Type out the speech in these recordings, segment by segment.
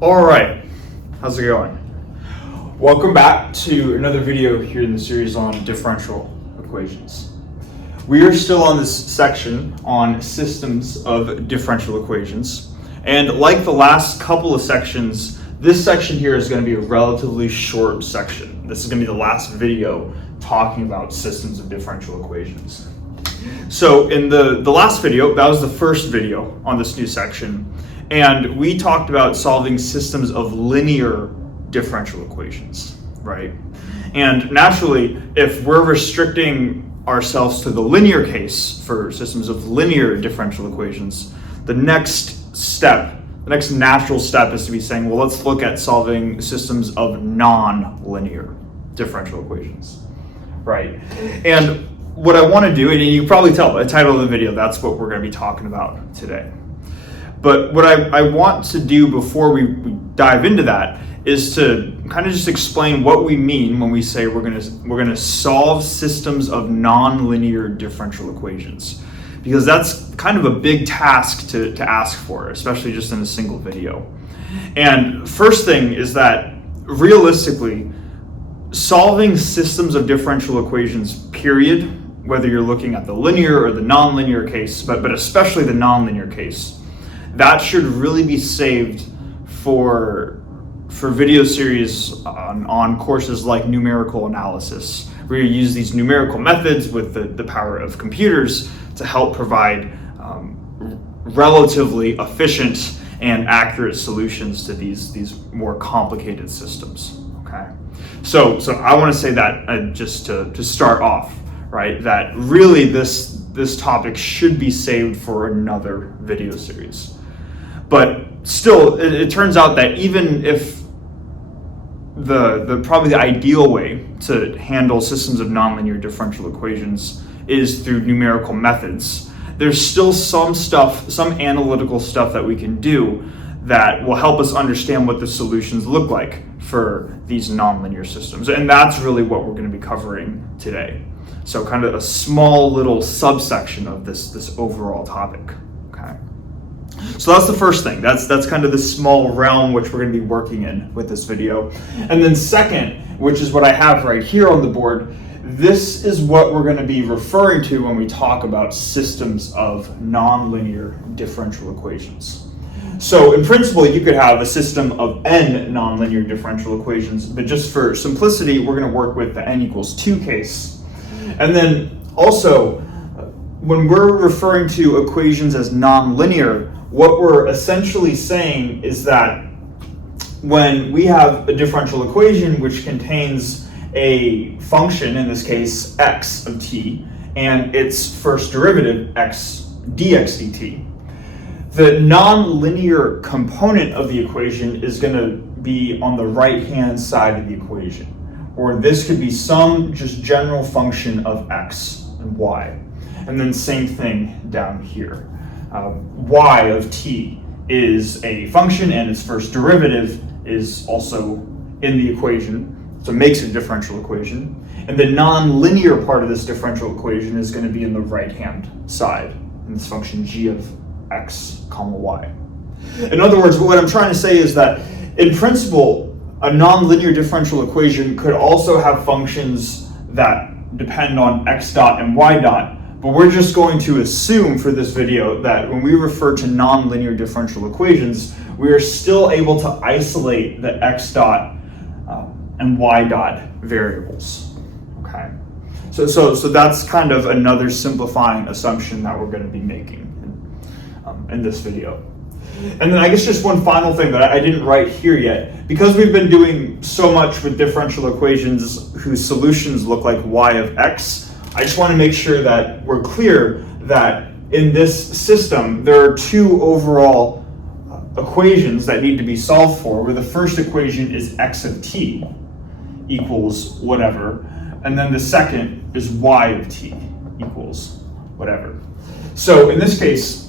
All right, how's it going? Welcome back to another video here in the series on differential equations. We are still on this section on systems of differential equations. And like the last couple of sections, this section here is going to be a relatively short section. This is going to be the last video talking about systems of differential equations. So in the last video, that was the first video on this new section, and we talked about solving systems of linear differential equations, right? And naturally, if we're restricting ourselves to the linear case for systems of linear differential equations, the next natural step is to be saying, well, let's look at solving systems of non-linear differential equations, right? And what I want to do, and you can probably tell by the title of the video, that's what we're going to be talking about today. But what I want to do before we dive into that is to kind of just explain what we mean when we say we're going to solve systems of nonlinear differential equations, because that's kind of a big task to ask for, especially just in a single video. And first thing is that realistically, solving systems of differential equations, period, whether you're looking at the linear or the nonlinear case, but especially the nonlinear case, that should really be saved for video series on courses like numerical analysis, where you use these numerical methods with the power of computers to help provide relatively efficient and accurate solutions to these more complicated systems. Okay, so I want to say that just to start off, right, that really this topic should be saved for another video series. But still, it turns out that even if probably the ideal way to handle systems of nonlinear differential equations is through numerical methods, there's still some analytical stuff that we can do that will help us understand what the solutions look like for these nonlinear systems. And that's really what we're going to be covering today. So kind of a small little subsection of this overall topic. Okay. So that's the first thing. That's kind of the small realm which we're going to be working in with this video. And then second, which is what I have right here on the board, this is what we're going to be referring to when we talk about systems of nonlinear differential equations. So in principle, you could have a system of n nonlinear differential equations, but just for simplicity, we're going to work with the n equals 2 case. And then also, when we're referring to equations as nonlinear, what we're essentially saying is that when we have a differential equation which contains a function, in this case x of t, and its first derivative x dx dt, the nonlinear component of the equation is going to be on the right-hand side of the equation, or this could be some just general function of x and y. And then same thing down here. Y of t is a function and its first derivative is also in the equation, so it makes it a differential equation. And the nonlinear part of this differential equation is going to be in the right-hand side, in this function g of x comma y. In other words, what I'm trying to say is that in principle, a nonlinear differential equation could also have functions that depend on x dot and y dot, but we're just going to assume for this video that when we refer to nonlinear differential equations, we are still able to isolate the x dot and y dot variables. Okay, so that's kind of another simplifying assumption that we're going to be making in this video. And then I guess just one final thing that I didn't write here yet, because we've been doing so much with differential equations whose solutions look like y of x, I just want to make sure that we're clear that in this system, there are two overall equations that need to be solved for, where the first equation is x of t equals whatever, and then the second is y of t equals whatever. So in this case,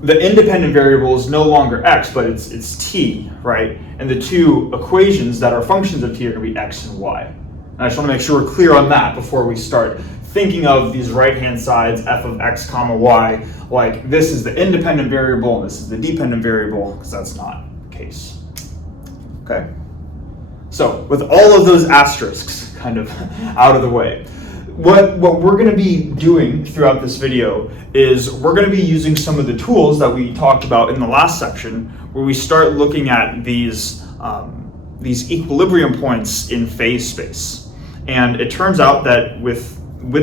the independent variable is no longer x, but it's t, right? And the two equations that are functions of t are going to be x and y. And I just want to make sure we're clear on that before we start thinking of these right-hand sides, f of x comma y, like this is the independent variable and this is the dependent variable, because that's not case. Okay? So with all of those asterisks kind of out of the way, what we're going to be doing throughout this video is we're going to be using some of the tools that we talked about in the last section, where we start looking at these equilibrium points in phase space. And it turns out that with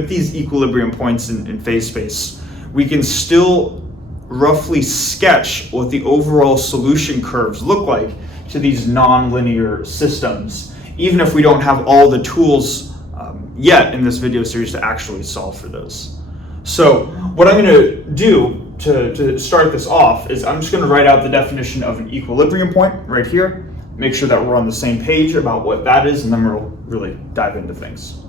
these equilibrium points in phase space, we can still roughly sketch what the overall solution curves look like to these nonlinear systems, even if we don't have all the tools yet in this video series to actually solve for those. So what I'm going to do to start this off is I'm just going to write out the definition of an equilibrium point right here, make sure that we're on the same page about what that is, and then we'll really dive into things.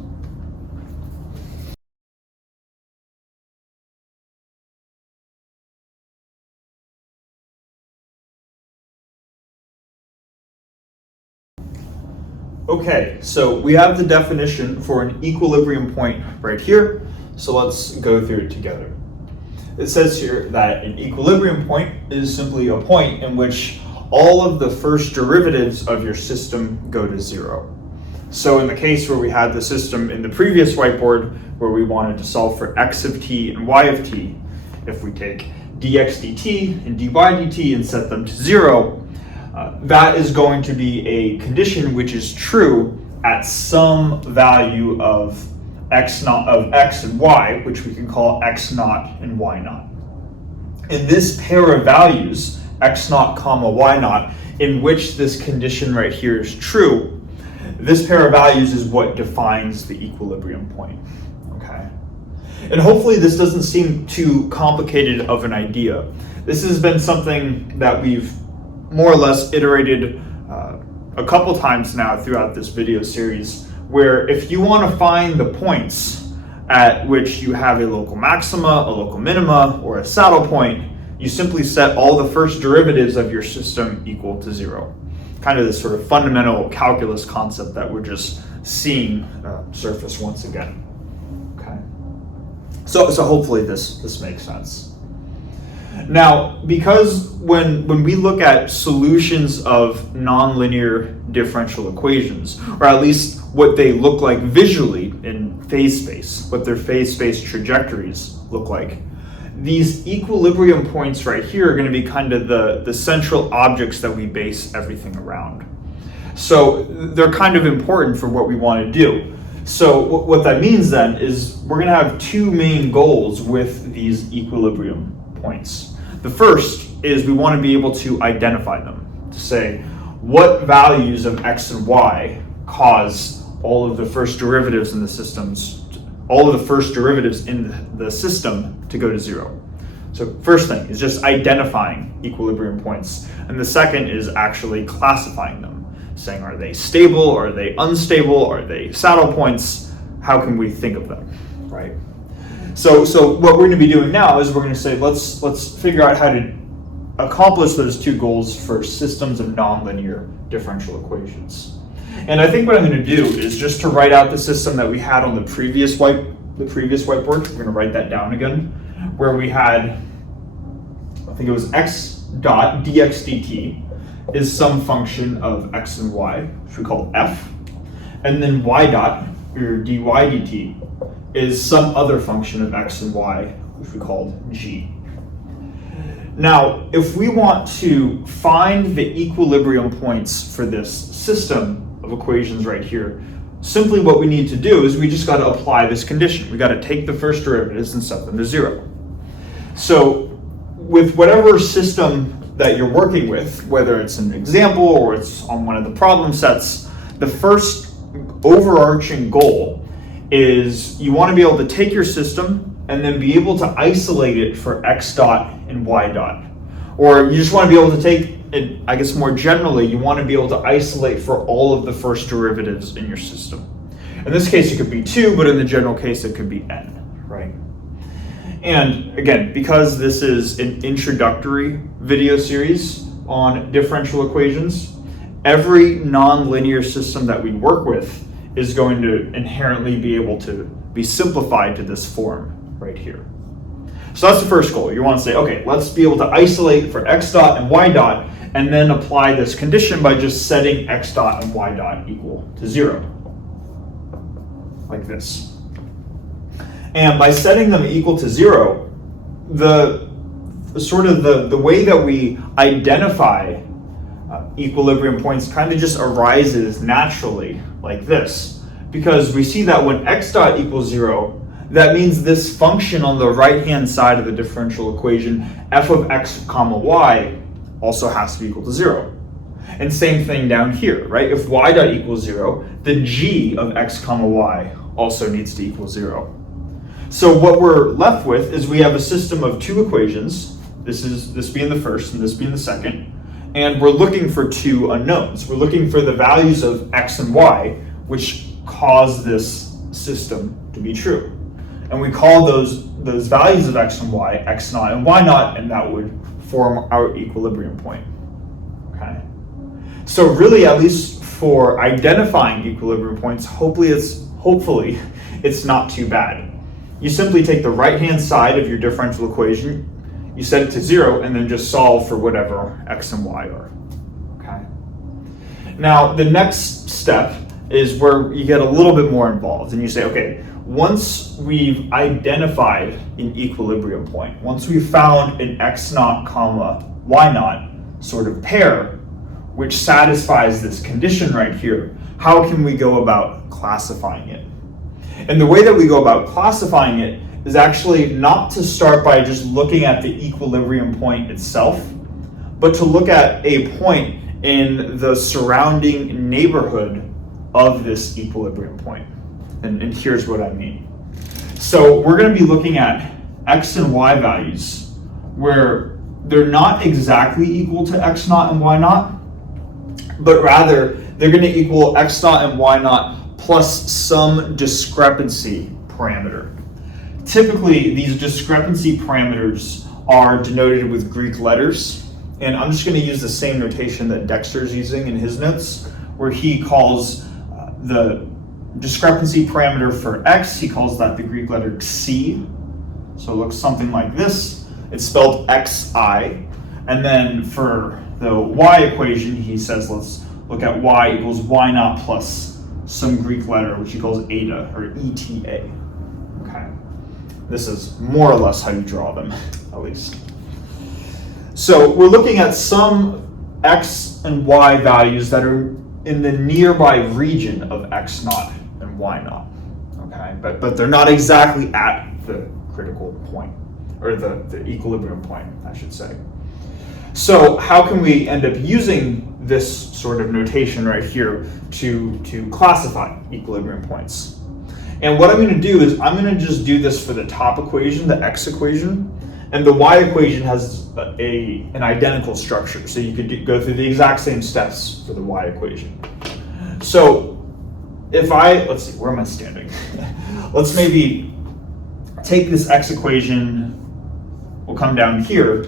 Okay, so we have the definition for an equilibrium point right here, so let's go through it together. It says here that an equilibrium point is simply a point in which all of the first derivatives of your system go to zero. So in the case where we had the system in the previous whiteboard where we wanted to solve for x of t and y of t, if we take dx dt and dy dt and set them to zero, that is going to be a condition which is true at some value of x and y, which we can call x naught and y naught. In this pair of values, x naught comma y naught, in which this condition right here is true, this pair of values is what defines the equilibrium point. Okay, and hopefully this doesn't seem too complicated of an idea. This has been something that we've more or less iterated a couple times now throughout this video series, where if you want to find the points at which you have a local maxima, a local minima, or a saddle point, you simply set all the first derivatives of your system equal to zero. Kind of this sort of fundamental calculus concept that we're just seeing surface once again. Okay, so hopefully this makes sense. Now, because when we look at solutions of nonlinear differential equations, or at least what they look like visually in phase space, what their phase space trajectories look like, these equilibrium points right here are going to be kind of the central objects that we base everything around. So they're kind of important for what we want to do. So what that means then is we're going to have two main goals with these equilibrium points. The first is we want to be able to identify them, to say what values of x and y cause all of the first derivatives in the systems, all of the first derivatives in the system to go to zero. So first thing is just identifying equilibrium points, and the second is actually classifying them, saying are they stable, are they unstable, are they saddle points, how can we think of them, right? So what we're going to be doing now is we're going to say let's figure out how to accomplish those two goals for systems of nonlinear differential equations. And I think what I'm going to do is just to write out the system that we had on the previous whiteboard. We're going to write that down again, where we had, I think it was x dot dx dt is some function of x and y, which we call f, and then y dot, or dy dt, is some other function of x and y, which we called g. Now, if we want to find the equilibrium points for this system of equations right here, simply what we need to do is we just got to apply this condition. We got to take the first derivatives and set them to zero. So with whatever system that you're working with, whether it's an example or it's on one of the problem sets, the first overarching goal is you want to be able to take your system and then be able to isolate it for x dot and y dot. Or you just want to be able to take it, I guess more generally, you want to be able to isolate for all of the first derivatives in your system. In this case, it could be 2, but in the general case, it could be n, right? And again, because this is an introductory video series on differential equations, every nonlinear system that we work with is going to inherently be able to be simplified to this form right here. So that's the first goal. You want to say, okay, let's be able to isolate for x dot and y dot, and then apply this condition by just setting x dot and y dot equal to 0, like this. And by setting them equal to 0, the way that we identify equilibrium points kind of just arises naturally like this, because we see that when x dot equals 0, that means this function on the right hand side of the differential equation, f of x comma y, also has to be equal to 0. And same thing down here, right? If y dot equals 0, the g of x comma y also needs to equal 0. So what we're left with is we have a system of two equations, this being the first and this being the second, and we're looking for two unknowns. We're looking for the values of x and y, which cause this system to be true. And we call those values of x and y, x naught and y naught, and that would form our equilibrium point. Okay. So really, at least for identifying equilibrium points, hopefully it's not too bad. You simply take the right-hand side of your differential equation, you set it to 0, and then just solve for whatever x and y are. Okay. Now, the next step is where you get a little bit more involved, and you say, okay, once we've identified an equilibrium point, once we've found an x naught comma y naught sort of pair, which satisfies this condition right here, how can we go about classifying it? And the way that we go about classifying it is actually not to start by just looking at the equilibrium point itself, but to look at a point in the surrounding neighborhood of this equilibrium point. And here's what I mean. So we're going to be looking at x and y values where they're not exactly equal to x naught and y naught, but rather they're going to equal x naught and y naught plus some discrepancy parameter. Typically, these discrepancy parameters are denoted with Greek letters, and I'm just going to use the same notation that Dexter's using in his notes, where he calls the discrepancy parameter for x, he calls that the Greek letter xi. So it looks something like this. It's spelled xi. And then for the y equation, he says, let's look at y equals y naught plus some Greek letter, which he calls eta, or eta. Okay. This is more or less how you draw them, at least. So we're looking at some x and y values that are in the nearby region of x naught and y naught, okay? But they're not exactly at the critical point, or the equilibrium point, I should say. So how can we end up using this sort of notation right here to classify equilibrium points? And what I'm going to do is I'm going to just do this for the top equation, the x equation, and the y equation has an identical structure. So you could go through the exact same steps for the y equation. So if let's see, where am I standing? Let's maybe take this x equation, we'll come down here,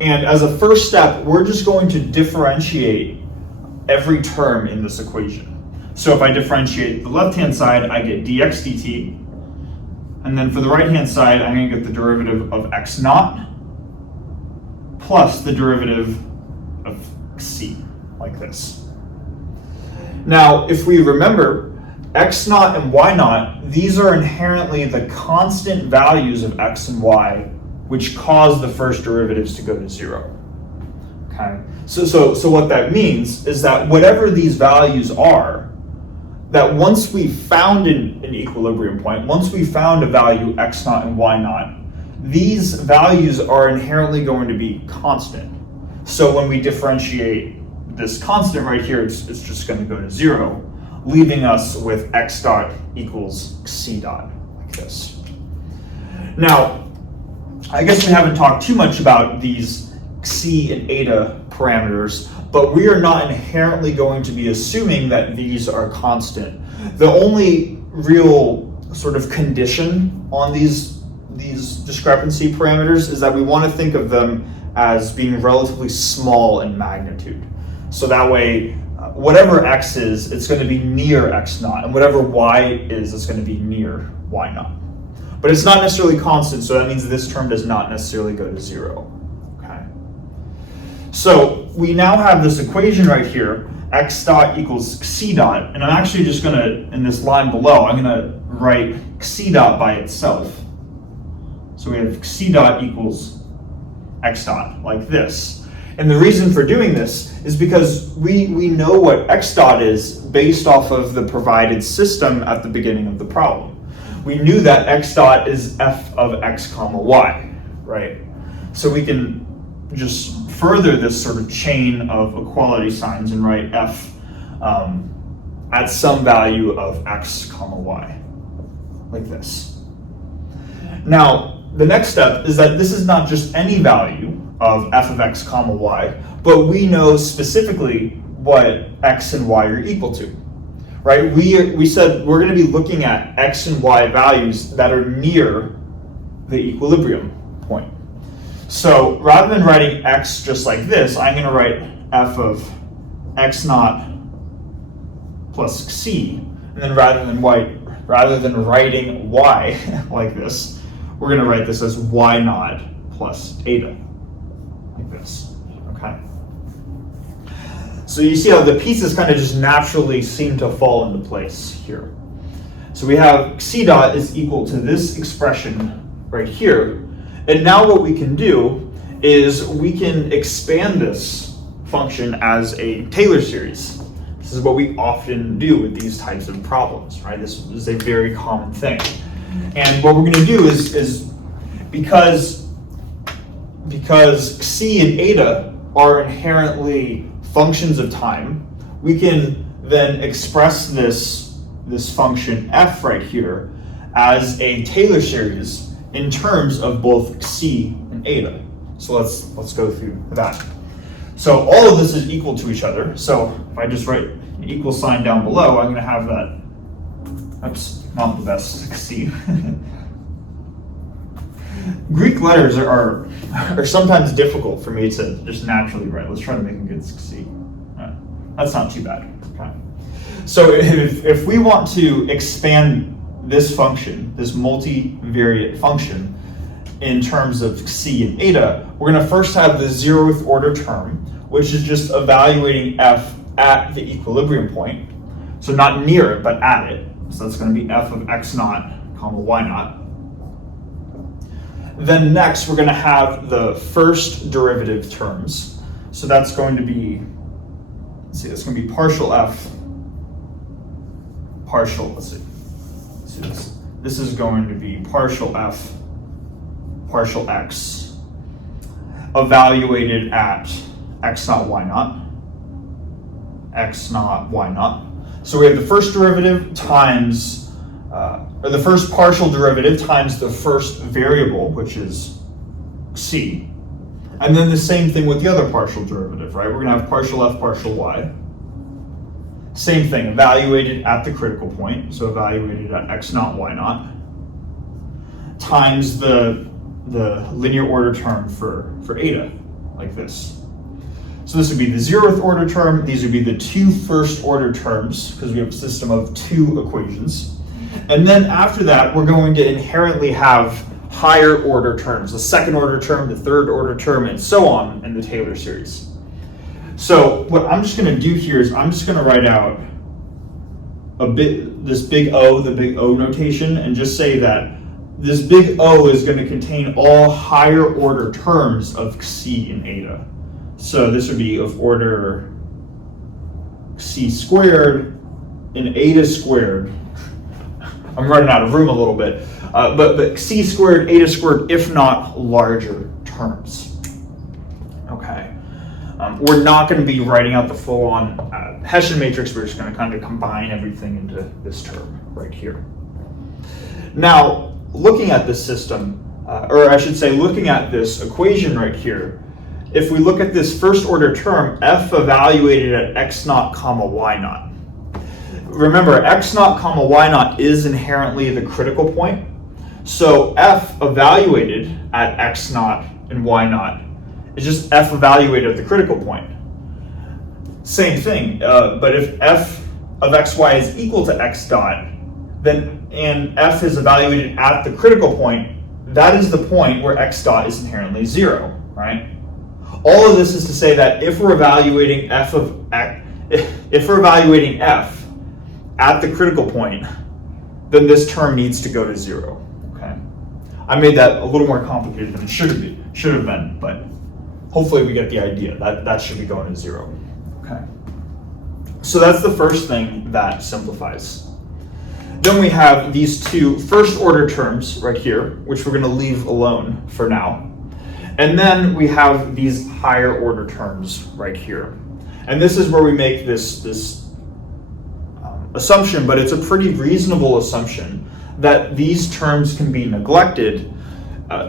and as a first step, we're just going to differentiate every term in this equation. So if I differentiate the left-hand side, I get dx dt, and then for the right-hand side, I'm going to get the derivative of x naught plus the derivative of c, like this. Now, if we remember, x naught and y naught, these are inherently the constant values of x and y, which cause the first derivatives to go to 0. Okay? So what that means is that whatever these values are, that once we found an equilibrium point, once we found a value x naught and y naught, these values are inherently going to be constant. So when we differentiate this constant right here, it's just going to go to 0, leaving us with x dot equals c dot, like this. Now, I guess we haven't talked too much about these c and eta parameters, but we are not inherently going to be assuming that these are constant. The only real sort of condition on these discrepancy parameters is that we want to think of them as being relatively small in magnitude. So that way, whatever x is, it's going to be near x naught, and whatever y is, it's going to be near y naught. But it's not necessarily constant, so that means this term does not necessarily go to 0. Okay. So we now have this equation right here, x dot equals c dot, and I'm actually just going to, in this line below, I'm going to write c dot by itself. So we have c dot equals x dot, like this. And the reason for doing this is because we know what x dot is based off of the provided system at the beginning of the problem. We knew that x dot is f of x comma y, right? So we can just further this sort of chain of equality signs and write f at some value of x comma y, like this. Now, the next step is that this is not just any value of f of x comma y, but we know specifically what x and y are equal to, right? We said we're going to be looking at x and y values that are near the equilibrium point. So rather than writing x just like this, I'm going to write f of x naught plus c, and then rather than writing y like this, we're going to write this as y naught plus eta, like this, okay? So you see how the pieces kind of just naturally seem to fall into place here. So we have c dot is equal to this expression right here, and now what we can do is we can expand this function as a Taylor series. This is what we often do with these types of problems, right? This is a very common thing. And what we're going to do is because c and eta are inherently functions of time, we can then express this function f right here as a Taylor series in terms of both c and eta. So let's go through that. So all of this is equal to each other. So if I just write an equal sign down below, I'm going to have that. Oops, not the best c. Greek letters are sometimes difficult for me to just naturally write. Let's try to make a good c. That's not too bad. Okay. So if we want to expand this function, this multivariate function, in terms of c and eta, we're going to first have the 0th order term, which is just evaluating f at the equilibrium point. So not near it, but at it. So that's going to be f of x naught comma y naught. Then next, we're going to have the first derivative terms. So that's going to be, let's see, that's going to be partial f, partial, let's see this. This is going to be partial f, partial x, evaluated at x naught, y naught, x naught, y naught. So we have the first derivative times, or the first partial derivative times the first variable, which is c. And then the same thing with the other partial derivative, right? We're going to have partial f, partial y. Same thing, evaluated at the critical point, so evaluated at x naught, y naught, times the linear order term for eta, like this. So this would be the 0th order term. These would be the 2 first order terms, because we have a system of 2 equations. And then after that, we're going to inherently have higher order terms, the 2nd order term, the 3rd order term, and so on in the Taylor series. So what I'm just going to do here is I'm just going to write out this big O, the big O notation, and just say that this big O is going to contain all higher order terms of c and eta. So this would be of order c squared and eta squared. I'm running out of room a little bit, but c squared, eta squared, if not larger terms. Okay. We're not going to be writing out the full-on Hessian matrix. We're just going to kind of combine everything into this term right here. Now, looking at this system, or I should say looking at this equation right here, if we look at this first order term, f evaluated at x naught comma y naught. Remember, x naught comma y naught is inherently the critical point. So f evaluated at x naught and y naught is just f evaluated at the critical point. Same thing, but if f of xy is equal to x dot, then and f is evaluated at the critical point, that is the point where x dot is inherently 0, right? All of this is to say that if we're evaluating f at the critical point, then this term needs to go to 0. Okay, I made that a little more complicated than it should have been, but hopefully we get the idea that should be going to 0. Okay, so that's the first thing that simplifies. Then we have these two first order terms right here, which we're going to leave alone for now. And then we have these higher order terms right here. And this is where we make this assumption, but it's a pretty reasonable assumption that these terms can be neglected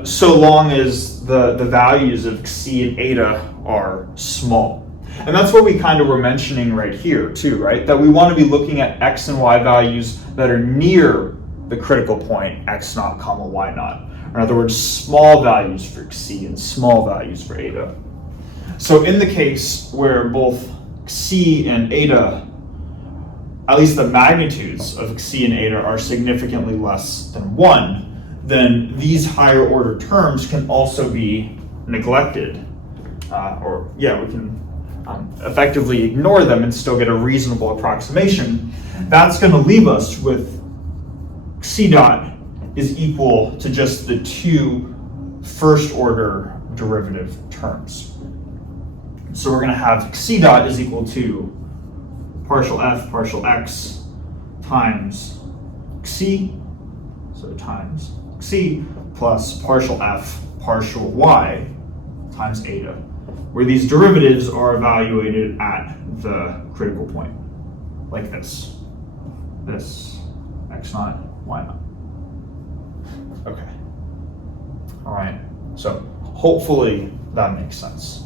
so long as the values of xi and eta are small. And that's what we kind of were mentioning right here too, right? That we want to be looking at x and y values that are near the critical point, x naught comma y naught. In other words, small values for xi and small values for eta. So in the case where both xi and eta, at least the magnitudes of xi and eta are significantly less than 1, then these higher order terms can also be neglected. We can effectively ignore them and still get a reasonable approximation. That's going to leave us with xi dot is equal to just the two first order derivative terms. So we're going to have xi dot is equal to partial f partial x times xi, so times xi plus partial f partial y times eta, where these derivatives are evaluated at the critical point, like this, x naught, y naught. Okay, all right, so hopefully that makes sense.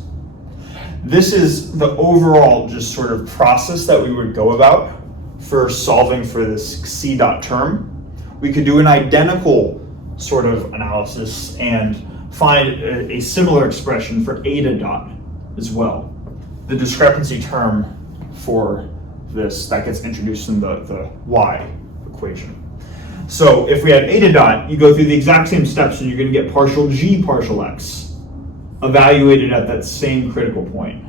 This is the overall just sort of process that we would go about for solving for this xi dot term. We could do an identical sort of analysis and find a similar expression for eta dot as well. The discrepancy term for this that gets introduced in the y equation. So if we had eta dot, you go through the exact same steps and you're going to get partial g partial x evaluated at that same critical point.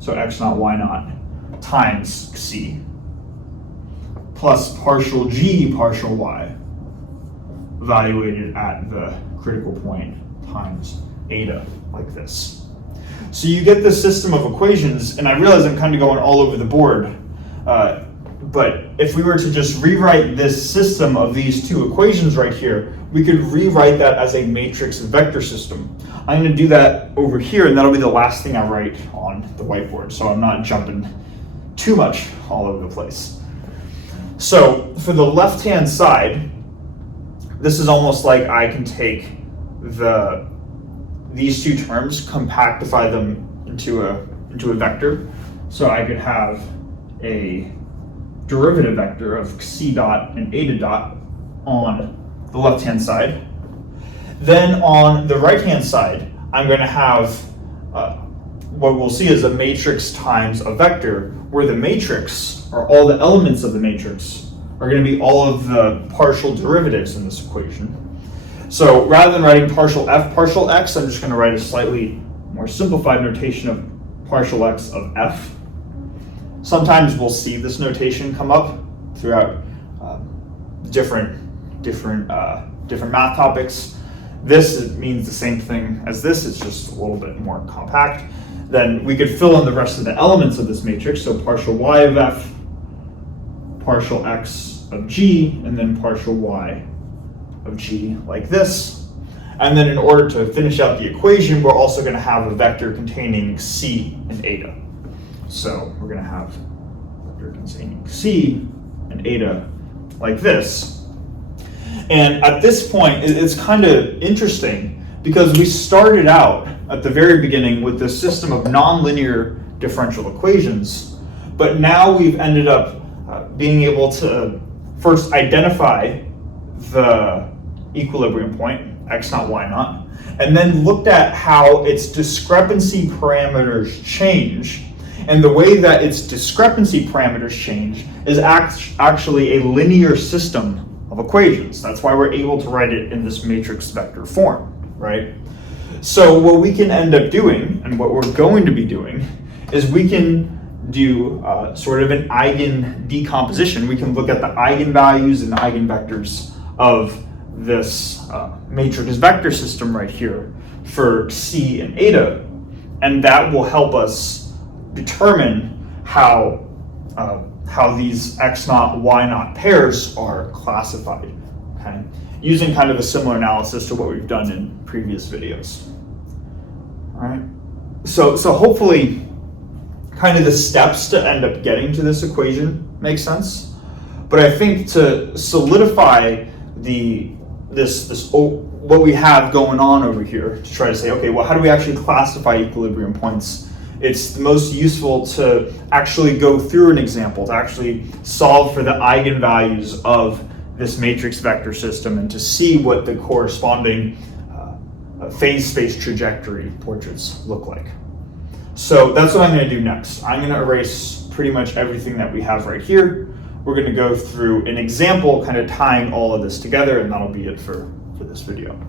So x naught y naught times xi plus partial g partial y evaluated at the critical point times eta, like this. So you get this system of equations, and I realize I'm kind of going all over the board, but if we were to just rewrite this system of these two equations right here, we could rewrite that as a matrix vector system. I'm going to do that over here, and that'll be the last thing I write on the whiteboard, so I'm not jumping too much all over the place. So for the left-hand side, this is almost like I can take these two terms, compactify them into a vector. So I could have a derivative vector of xi dot and eta dot on the left-hand side. Then on the right-hand side, I'm going to have what we'll see is a matrix times a vector, where the matrix, or all the elements of the matrix, are going to be all of the partial derivatives in this equation. So rather than writing partial f partial x, I'm just going to write a slightly more simplified notation of partial x of f. Sometimes we'll see this notation come up throughout different math topics. This means the same thing as this, it's just a little bit more compact. Then we could fill in the rest of the elements of this matrix, so partial y of f, partial x of g, and then partial y of g, like this. And then in order to finish out the equation, we're also going to have a vector containing xi and eta. So we're going to have a vector containing xi and eta, like this. And at this point, it's kind of interesting because we started out at the very beginning with this system of nonlinear differential equations, but now we've ended up being able to first identify the equilibrium point, x naught, y naught, and then looked at how its discrepancy parameters change. And the way that its discrepancy parameters change is actually a linear system of equations. That's why we're able to write it in this matrix vector form, right? So what we can end up doing, and what we're going to be doing, is we can do sort of an eigen decomposition. We can look at the eigenvalues and eigenvectors of this matrix vector system right here for C and eta, and that will help us determine how these x naught, y naught pairs are classified, okay? Using kind of a similar analysis to what we've done in previous videos. All right, so hopefully kind of the steps to end up getting to this equation make sense. But I think to solidify what we have going on over here, to try to say, okay, well, how do we actually classify equilibrium points? It's most useful to actually go through an example, to actually solve for the eigenvalues of this matrix vector system and to see what the corresponding phase space trajectory portraits look like. So that's what I'm going to do next. I'm going to erase pretty much everything that we have right here. We're going to go through an example kind of tying all of this together, and that'll be it for this video.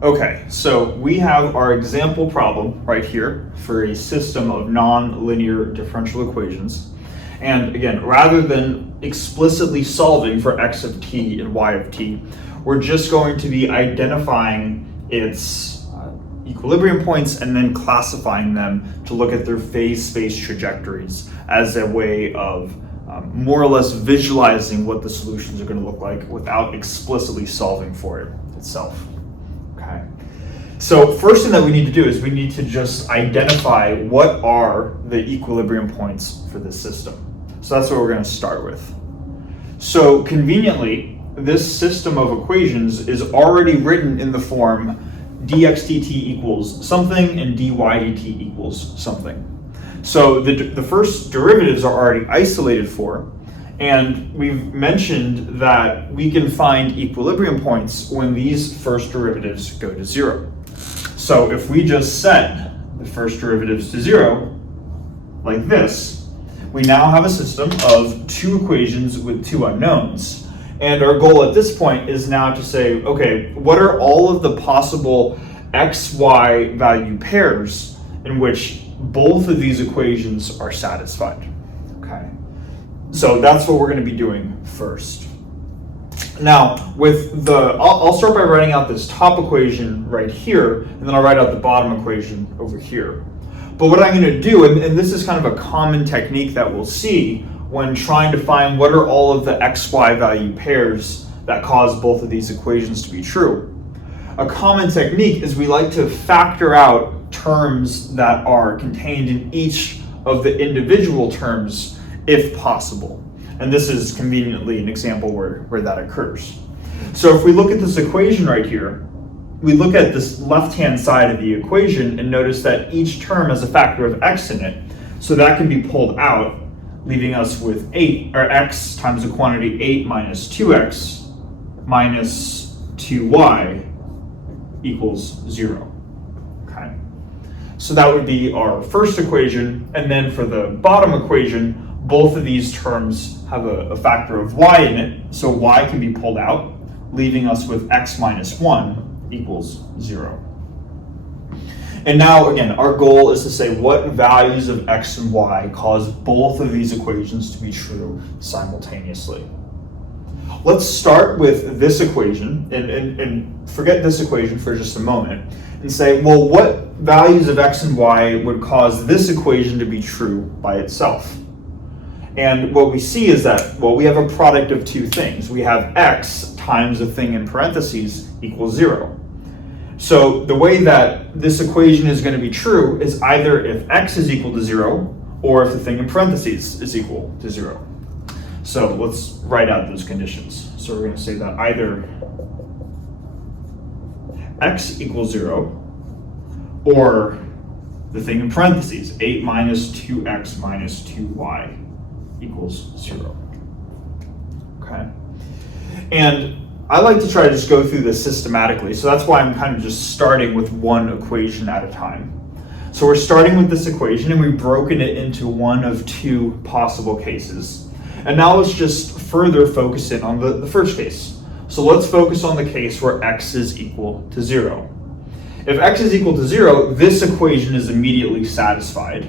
Okay, so we have our example problem right here for a system of non-linear differential equations. And again, rather than explicitly solving for x of t and y of t, we're just going to be identifying its equilibrium points and then classifying them to look at their phase space trajectories as a way of more or less visualizing what the solutions are going to look like without explicitly solving for it itself. Okay. So first thing that we need to do is we need to just identify what are the equilibrium points for this system. So that's what we're going to start with. So conveniently, this system of equations is already written in the form dx dt equals something and dy dt equals something. So the first derivatives are already isolated for, and we've mentioned that we can find equilibrium points when these first derivatives go to 0. So if we just set the first derivatives to 0, like this, we now have a system of two equations with two unknowns. And our goal at this point is now to say, okay, what are all of the possible x, y value pairs in which both of these equations are satisfied? Okay, so that's what we're going to be doing first. Now, with I'll start by writing out this top equation right here, and then I'll write out the bottom equation over here. But what I'm going to do, and this is kind of a common technique that we'll see when trying to find what are all of the x, y value pairs that cause both of these equations to be true. A common technique is we like to factor out terms that are contained in each of the individual terms if possible. And this is conveniently an example where that occurs. So if we look at this equation right here, we look at this left-hand side of the equation and notice that each term has a factor of x in it. So that can be pulled out, leaving us with 8, or x times the quantity 8 minus 2x minus 2y equals 0. Okay. So that would be our first equation, and then for the bottom equation, both of these terms have a factor of y in it, so y can be pulled out, leaving us with x minus 1 equals 0. And now, again, our goal is to say what values of x and y cause both of these equations to be true simultaneously. Let's start with this equation, and forget this equation for just a moment, and say, well, what values of x and y would cause this equation to be true by itself? And what we see is that, well, we have a product of two things. We have x times a thing in parentheses equals 0. So the way that this equation is going to be true is either if x is equal to 0 or if the thing in parentheses is equal to 0. So let's write out those conditions. So we're going to say that either x equals 0 or the thing in parentheses, 8 minus 2x minus 2y equals 0. Okay. And I like to try to just go through this systematically, so that's why I'm kind of just starting with one equation at a time. So we're starting with this equation and we've broken it into one of two possible cases. And now let's just further focus in on the first case. So let's focus on the case where x is equal to 0. If x is equal to 0, this equation is immediately satisfied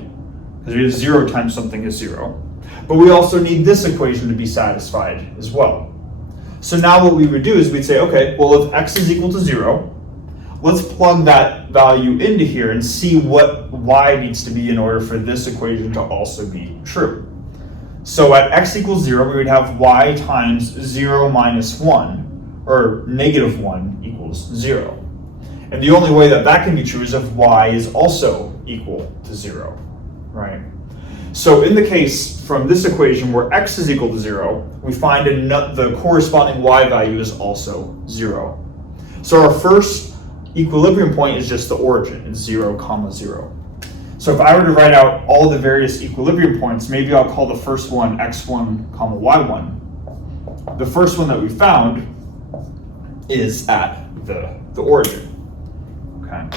because we have 0 times something is 0. But we also need this equation to be satisfied as well. So now what we would do is we'd say, okay, well if x is equal to 0, let's plug that value into here and see what y needs to be in order for this equation to also be true. So at x equals 0, we would have y times 0 minus 1, or negative 1 equals 0. And the only way that that can be true is if y is also equal to 0, right? So in the case from this equation where x is equal to 0, we find the corresponding y value is also 0. So our first equilibrium point is just the origin, it's 0, 0. So if I were to write out all the various equilibrium points, maybe I'll call the first one x1, y1. The first one that we found is at the origin. Okay.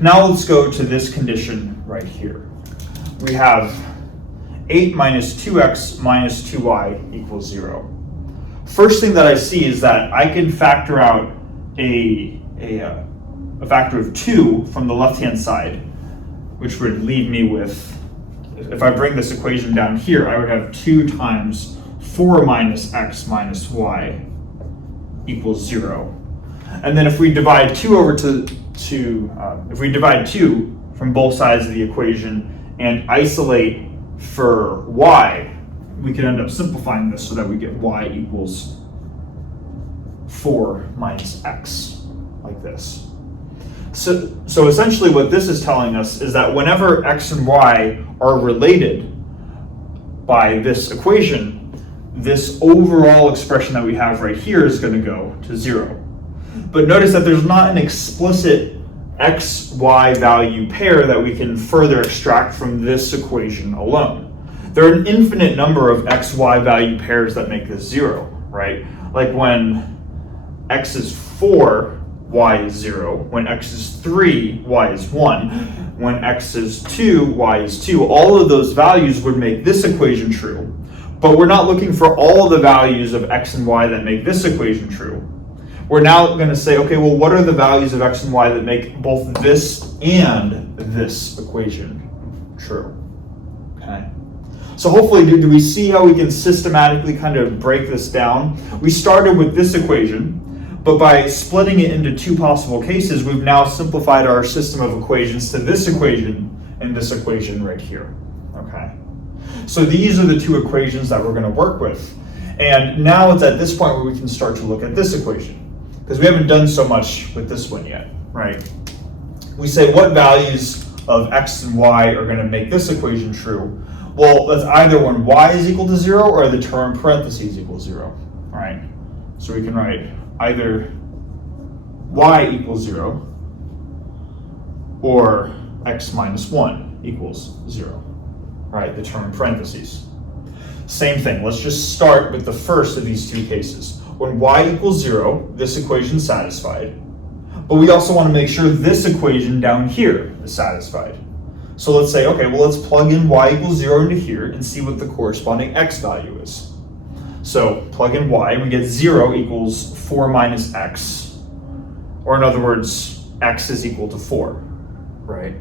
Now let's go to this condition right here. We have 8 minus 2x minus 2y equals 0. First thing that I see is that I can factor out a factor of 2 from the left-hand side, which would leave me with, if I bring this equation down here, I would have 2 times 4 minus x minus y equals 0. And then if we divide 2 over if we divide 2 from both sides of the equation and isolate for y, we can end up simplifying this so that we get y equals 4 minus x, like this. So essentially what this is telling us is that whenever x and y are related by this equation, this overall expression that we have right here is going to go to 0. But notice that there's not an explicit x, y value pair that we can further extract from this equation alone. There are an infinite number of x, y value pairs that make this 0, right? Like when x is 4, y is 0. When x is 3, y is 1. When x is 2, y is 2. All of those values would make this equation true. But we're not looking for all of the values of x and y that make this equation true. We're now going to say, okay, well, what are the values of x and y that make both this and this equation true? Okay. So hopefully, do we see how we can systematically kind of break this down? We started with this equation, but by splitting it into two possible cases, we've now simplified our system of equations to this equation and this equation right here. Okay. So these are the two equations that we're going to work with. And now it's at this point where we can start to look at this equation, because we haven't done so much with this one yet, right? We say what values of x and y are going to make this equation true. Well, that's either when y is equal to 0 or the term parentheses equals 0, all right? So we can write either y equals 0 or x minus 1 equals 0, all right, the term in parentheses. Same thing, let's just start with the first of these two cases. When y equals 0, this equation is satisfied, but we also want to make sure this equation down here is satisfied. So let's say, okay, well, let's plug in y equals 0 into here and see what the corresponding x value is. So plug in y, and we get 0 equals 4 minus x, or in other words, x is equal to 4, right?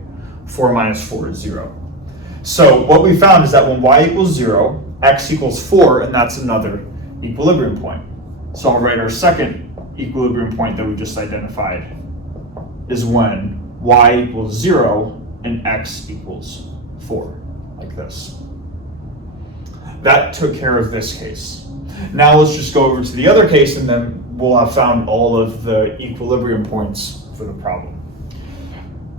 4 minus 4 is 0. So what we found is that when y equals 0, x equals 4, and that's another equilibrium point. So I'll write our second equilibrium point that we just identified is when y equals 0 and x equals 4, like this. That took care of this case. Now let's just go over to the other case and then we'll have found all of the equilibrium points for the problem.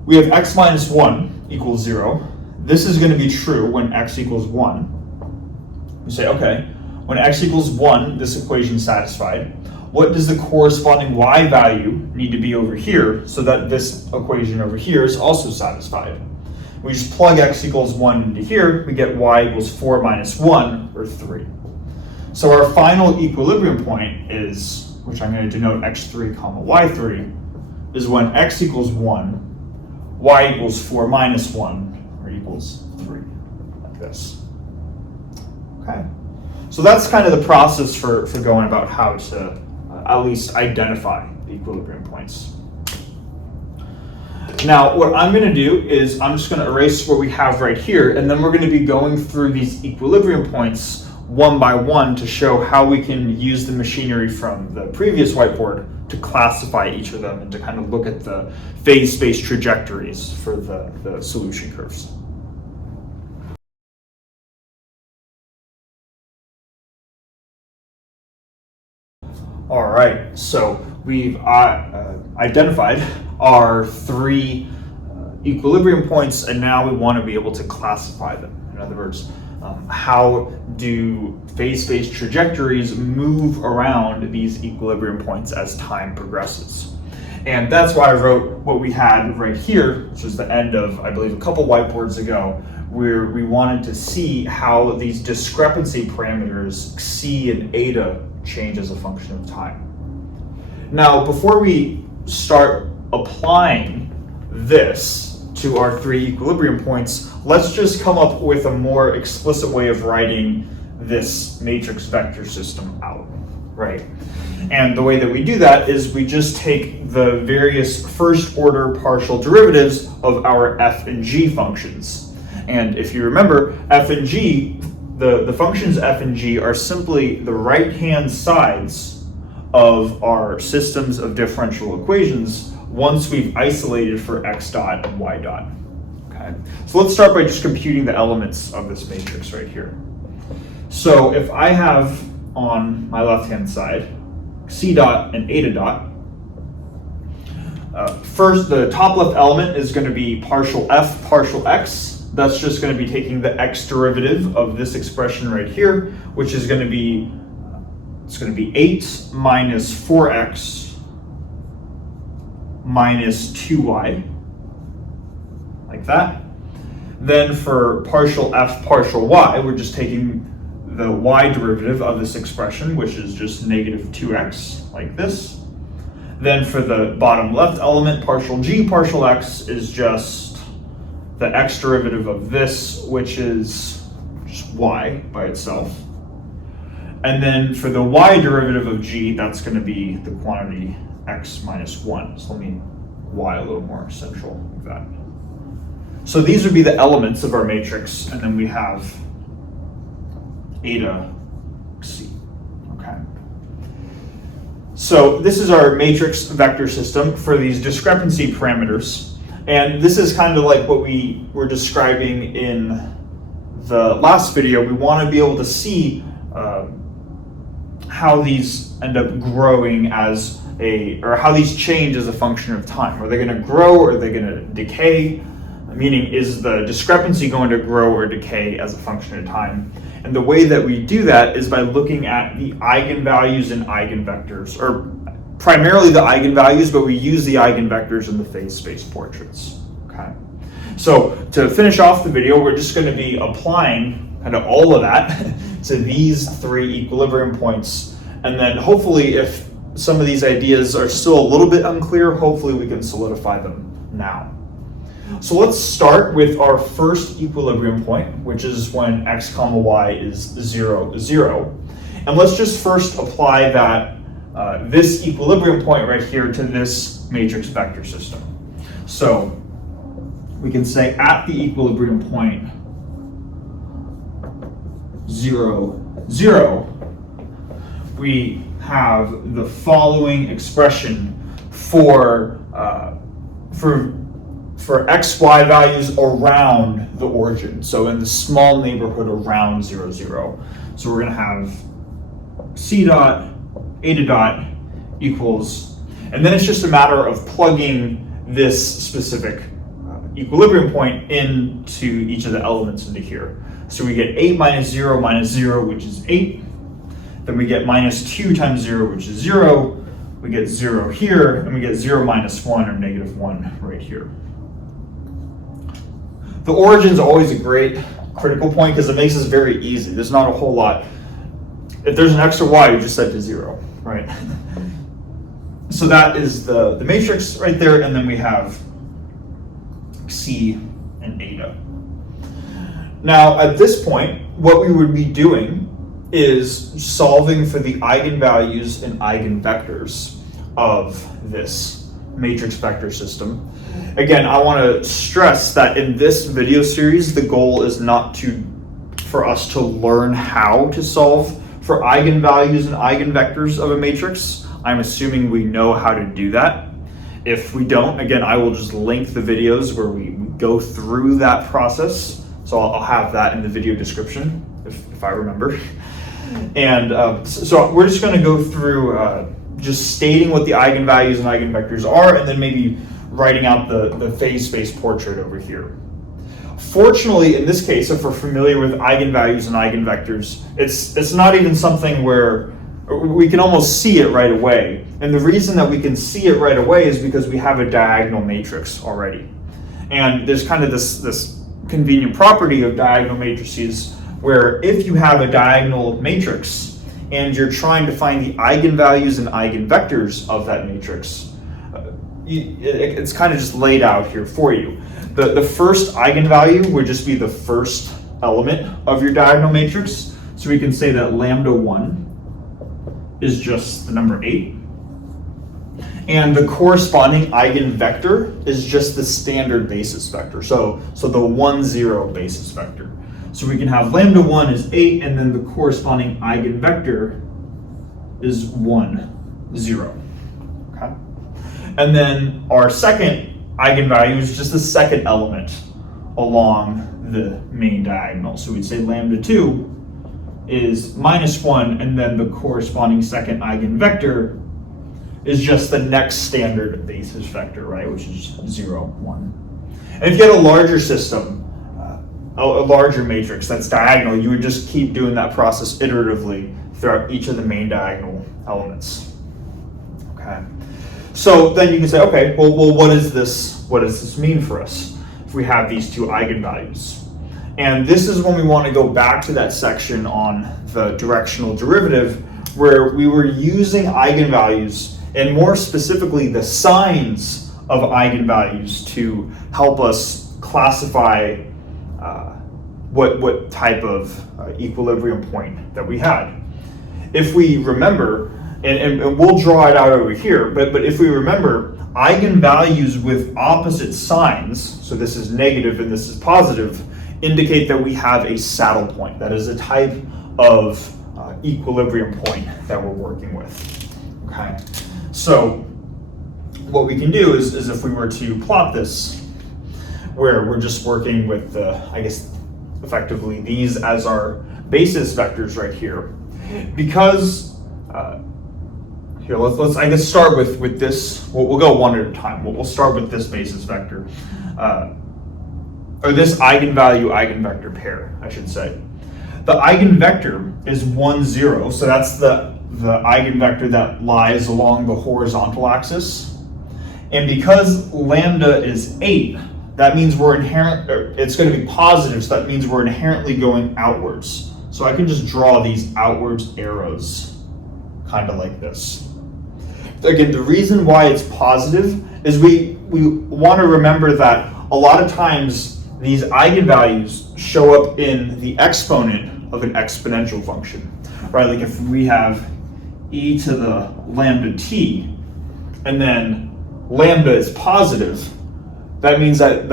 We have x minus 1 equals 0. This is going to be true when x equals 1. We say, okay, when x equals 1, this equation is satisfied. What does the corresponding y value need to be over here so that this equation over here is also satisfied? We just plug x equals 1 into here, we get y equals 4 minus 1, or 3. So our final equilibrium point is, which I'm going to denote x3, y3, is when x equals 1, y equals 4 minus 1, or equals 3, like this. Okay, so that's kind of the process for going about how to at least identify the equilibrium points. Now, what I'm going to do is I'm just going to erase what we have right here, and then we're going to be going through these equilibrium points one by one to show how we can use the machinery from the previous whiteboard to classify each of them and to kind of look at the phase space trajectories for the solution curves. All right, so we've identified our 3 equilibrium points, and now we want to be able to classify them. In other words, how do phase space trajectories move around these equilibrium points as time progresses? And that's why I wrote what we had right here, which was the end of, I believe, a couple whiteboards ago, where we wanted to see how these discrepancy parameters C and eta change as a function of time. Now, before we start applying this to our 3 equilibrium points, let's just come up with a more explicit way of writing this matrix vector system out, right? And the way that we do that is we just take the various first order partial derivatives of our f and g functions. And if you remember, f and g, the functions f and g are simply the right-hand sides of our systems of differential equations once we've isolated for x dot and y dot. Okay, so let's start by just computing the elements of this matrix right here. So if I have on my left-hand side c dot and eta dot, first the top left element is going to be partial f partial x. That's just going to be taking the x derivative of this expression right here, which is going to be, it's going to be 8 minus 4x minus 2y, like that. Then for partial f partial y, we're just taking the y derivative of this expression, which is just negative 2x, like this. Then for the bottom left element, partial g partial x is just the x derivative of this, which is just y by itself. And then for the y derivative of g, that's going to be the quantity x minus 1. So let me y a little more central like that. So these would be the elements of our matrix, and then we have eta c. Okay. So this is our matrix vector system for these discrepancy parameters. And this is kind of like what we were describing in the last video. We want to be able to see how these end up growing as or how these change as a function of time. Are they going to grow or are they going to decay? Meaning, is the discrepancy going to grow or decay as a function of time? And the way that we do that is by looking at the eigenvalues and eigenvectors, or primarily the eigenvalues, but we use the eigenvectors in the phase space portraits. Okay. So to finish off the video, we're just going to be applying kind of all of that to these 3 equilibrium points. And then hopefully, if some of these ideas are still a little bit unclear, hopefully we can solidify them now. So let's start with our first equilibrium point, which is when x comma y is 0, 0. And let's just first apply that this equilibrium point right here to this matrix vector system. So we can say at the equilibrium point 0, 0, we have the following expression for x, y values around the origin. So in the small neighborhood around 0, 0. So we're going to have c dot, eta dot equals, and then it's just a matter of plugging this specific equilibrium point into each of the elements into here. So we get 8 minus 0, which is 8. Then we get minus 2 times 0, which is 0. We get 0 here, and we get 0 minus 1, or negative 1, right here. The origin is always a great critical point because it makes this very easy. There's not a whole lot. If there's an x or y, you just set to 0, right? So that is the matrix right there, and then we have C, and eta. Now, at this point, what we would be doing is solving for the eigenvalues and eigenvectors of this matrix vector system. Again, I want to stress that in this video series, the goal is not for us to learn how to solve for eigenvalues and eigenvectors of a matrix. I'm assuming we know how to do that. If we don't, again, I will just link the videos where we go through that process. So I'll have that in the video description if I remember. And so we're just going to go through just stating what the eigenvalues and eigenvectors are, and then maybe writing out the phase space portrait over here. Fortunately, in this case, if we're familiar with eigenvalues and eigenvectors, it's not even something where we can almost see it right away. And the reason that we can see it right away is because we have a diagonal matrix already. And there's kind of this convenient property of diagonal matrices where if you have a diagonal matrix and you're trying to find the eigenvalues and eigenvectors of that matrix, it's kind of just laid out here for you. The first eigenvalue would just be the first element of your diagonal matrix. So we can say that lambda 1 is just the number 8. And the corresponding eigenvector is just the standard basis vector. So the 1, 0 basis vector. So we can have lambda 1 is 8, and then the corresponding eigenvector is 1, 0. Okay? And then our second eigenvalue is just the second element along the main diagonal. So we'd say lambda 2 is -1, and then the corresponding second eigenvector is just the next standard basis vector, right, which is 0, 1. And if you had a larger system, a larger matrix that's diagonal, you would just keep doing that process iteratively throughout each of the main diagonal elements. Okay. So then you can say, okay, well, what does this mean for us if we have these two eigenvalues? And this is when we want to go back to that section on the directional derivative where we were using eigenvalues and more specifically the signs of eigenvalues to help us classify what type of equilibrium point that we had. If we remember, and we'll draw it out over here, but if we remember, eigenvalues with opposite signs, so this is negative and this is positive, indicate that we have a saddle point. That is a type of equilibrium point that we're working with. Okay, so what we can do is if we were to plot this, where we're just working with I guess effectively these as our basis vectors right here, because here let's I guess start with this. We'll go one at a time. We'll start with this basis vector, or this eigenvalue-eigenvector pair, I should say. The eigenvector is 1, 0, so that's the eigenvector that lies along the horizontal axis. And because lambda is 8, that means it's going to be positive, so that means we're inherently going outwards. So I can just draw these outwards arrows, kind of like this. Again, the reason why it's positive is we want to remember that a lot of times these eigenvalues show up in the exponent of an exponential function, right? Like if we have e to the lambda t, and then lambda is positive, that means that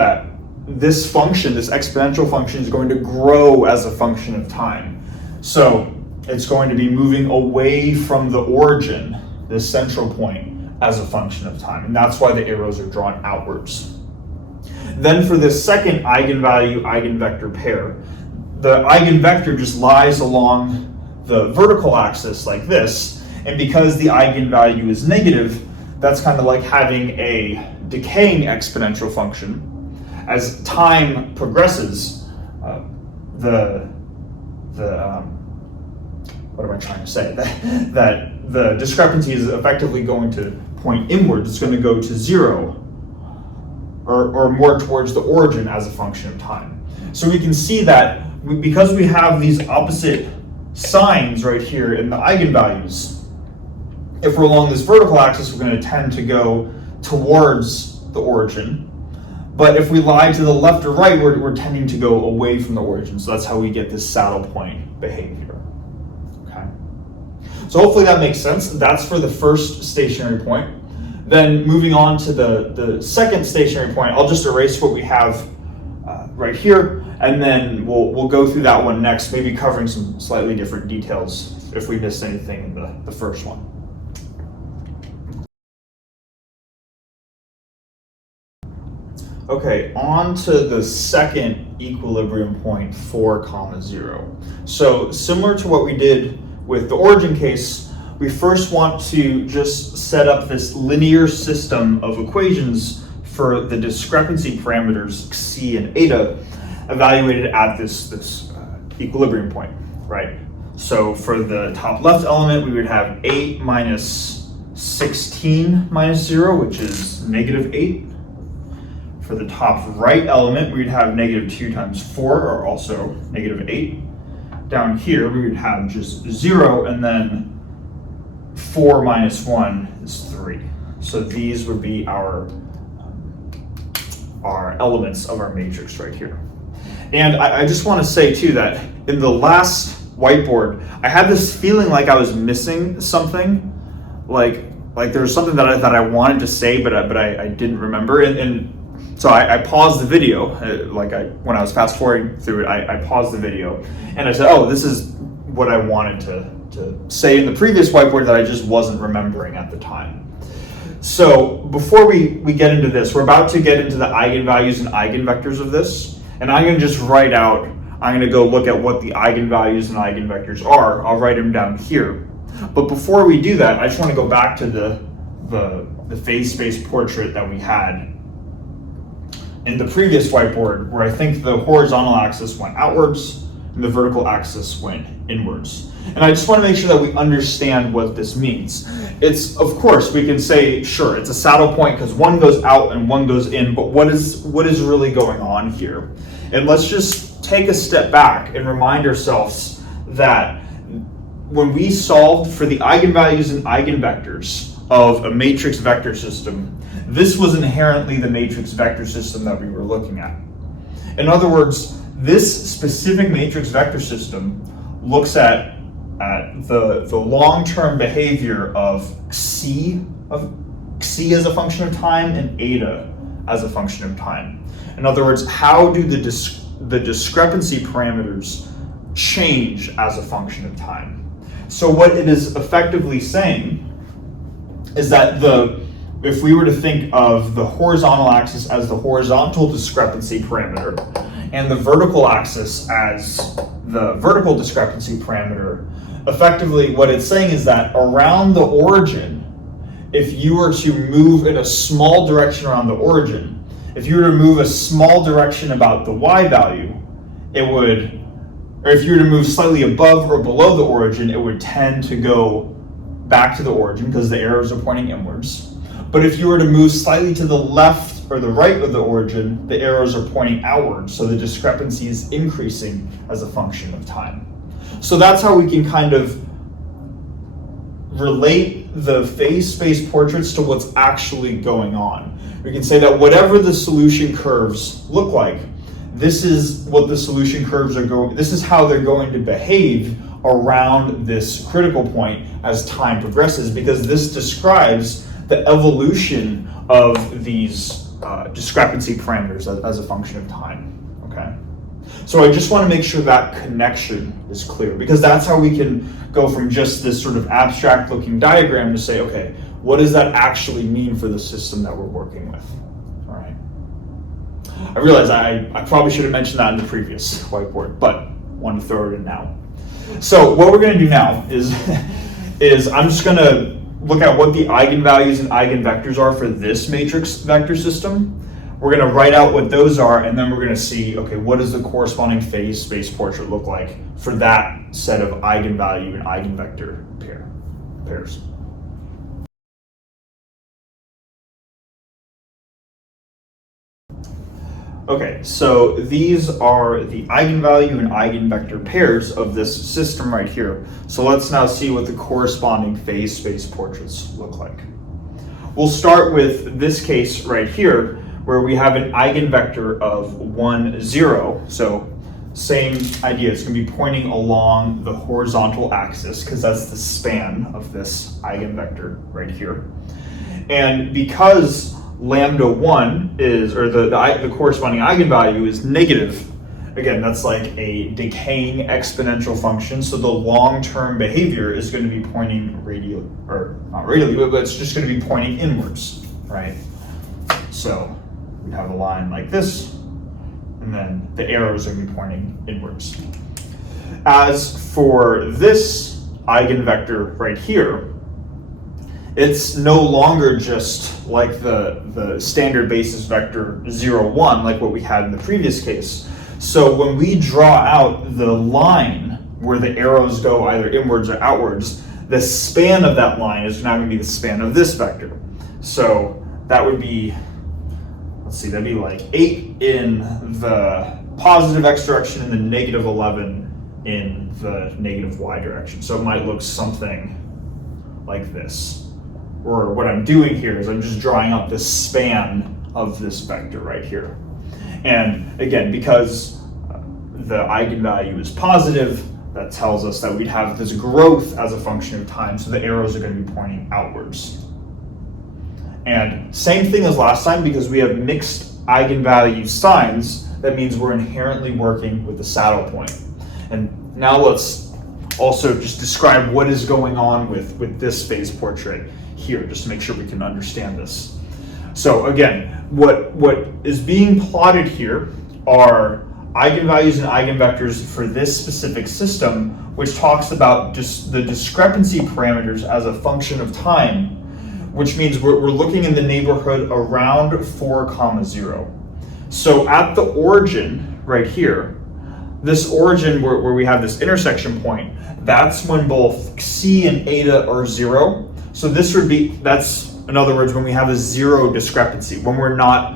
this function, this exponential function, is going to grow as a function of time. So it's going to be moving away from the origin, this central point, as a function of time. And that's why the arrows are drawn outwards. Then for this second eigenvalue-eigenvector pair, the eigenvector just lies along the vertical axis like this. And because the eigenvalue is negative, that's kind of like having a decaying exponential function. As time progresses, what am I trying to say? That the discrepancy is effectively going to point inwards. It's going to go to 0 or more towards the origin as a function of time. So we can see that because we have these opposite signs right here in the eigenvalues, if we're along this vertical axis, we're going to tend to go towards the origin. But if we lie to the left or right, we're tending to go away from the origin. So that's how we get this saddle point behavior. Okay. So hopefully that makes sense. That's for the first stationary point. Then moving on to the second stationary point, I'll just erase what we have right here, and then we'll go through that one next, maybe covering some slightly different details if we missed anything in the first one. Okay, on to the second equilibrium point, 4, 0. So similar to what we did with the origin case, we first want to just set up this linear system of equations for the discrepancy parameters c and eta evaluated at this equilibrium point, right? So for the top left element, we would have 8 minus 16 minus 0, which is -8. For the top right element, we'd have -2 times 4, or also -8. Down here, we would have just 0, and then 4 minus 1 is 3. So these would be our elements of our matrix right here. And I just want to say too that in the last whiteboard, I had this feeling like I was missing something, like there was something that I thought I wanted to say, but I didn't remember. And so I paused the video, when I was fast forwarding through it, I paused the video, and I said, oh, this is what I wanted to say in the previous whiteboard that I just wasn't remembering at the time. So before we get into this, we're about to get into the eigenvalues and eigenvectors of this, and I'm going to just write out, I'm going to go look at what the eigenvalues and eigenvectors are. I'll write them down here. But before we do that, I just want to go back to the phase space portrait that we had in the previous whiteboard, where I think the horizontal axis went outwards and the vertical axis went inwards. And I just want to make sure that we understand what this means. It's, of course, we can say, sure, it's a saddle point because one goes out and one goes in, but what is really going on here? And let's just take a step back and remind ourselves that when we solved for the eigenvalues and eigenvectors of a matrix vector system, this was inherently the matrix vector system that we were looking at. In other words, this specific matrix vector system looks at the long-term behavior of c as a function of time and eta as a function of time. In other words, how do the discrepancy parameters change as a function of time? So what it is effectively saying is that if we were to think of the horizontal axis as the horizontal discrepancy parameter and the vertical axis as the vertical discrepancy parameter, effectively what it's saying is that around the origin, if you were to move in a small direction around the origin, if you were to move a small direction about the y value, or if you were to move slightly above or below the origin, it would tend to go back to the origin because the arrows are pointing inwards. But if you were to move slightly to the left or the right of the origin, the arrows are pointing outwards, so the discrepancy is increasing as a function of time. So that's how we can kind of relate the phase space portraits to what's actually going on. We can say that whatever the solution curves look like, this is what the solution curves are going, this is how they're going to behave around this critical point as time progresses, because this describes the evolution of these discrepancy parameters as a function of time, okay? So I just want to make sure that connection is clear, because that's how we can go from just this sort of abstract looking diagram to say, okay, what does that actually mean for the system that we're working with, all right? I realize I probably should have mentioned that in the previous whiteboard, but wanted to throw it in now. So what we're going to do now is I'm just going to look at what the eigenvalues and eigenvectors are for this matrix vector system. We're going to write out what those are, and then we're going to see, okay, what does the corresponding phase space portrait look like for that set of eigenvalue and eigenvector pairs. Okay, so these are the eigenvalue and eigenvector pairs of this system right here. So let's now see what the corresponding phase space portraits look like. We'll start with this case right here, where we have an eigenvector of 1, 0. So same idea, it's going to be pointing along the horizontal axis because that's the span of this eigenvector right here. And because lambda 1 is, or the corresponding eigenvalue is negative, again, that's like a decaying exponential function, so the long-term behavior is going to be pointing radially, or not radially, but it's just going to be pointing inwards, right? So we have a line like this, and then the arrows are going to be pointing inwards. As for this eigenvector right here, it's no longer just like the standard basis vector 0, 1, like what we had in the previous case. So when we draw out the line where the arrows go either inwards or outwards, the span of that line is now going to be the span of this vector. So that would be, let's see, that'd be like 8 in the positive x direction and the negative 11 in the negative y direction. So it might look something like this. Or what I'm doing here is I'm just drawing out the span of this vector right here. And again, because the eigenvalue is positive, that tells us that we'd have this growth as a function of time, so the arrows are going to be pointing outwards. And same thing as last time, because we have mixed eigenvalue signs, that means we're inherently working with the saddle point. And now let's also just describe what is going on with this phase portrait here, just to make sure we can understand this. So again, what is being plotted here are eigenvalues and eigenvectors for this specific system, which talks about just the discrepancy parameters as a function of time, which means we're looking in the neighborhood around 4, 0. So at the origin right here, this origin where we have this intersection point, that's when both c and eta are 0. So this would be, that's, in other words, when we have a 0 discrepancy, when we're not,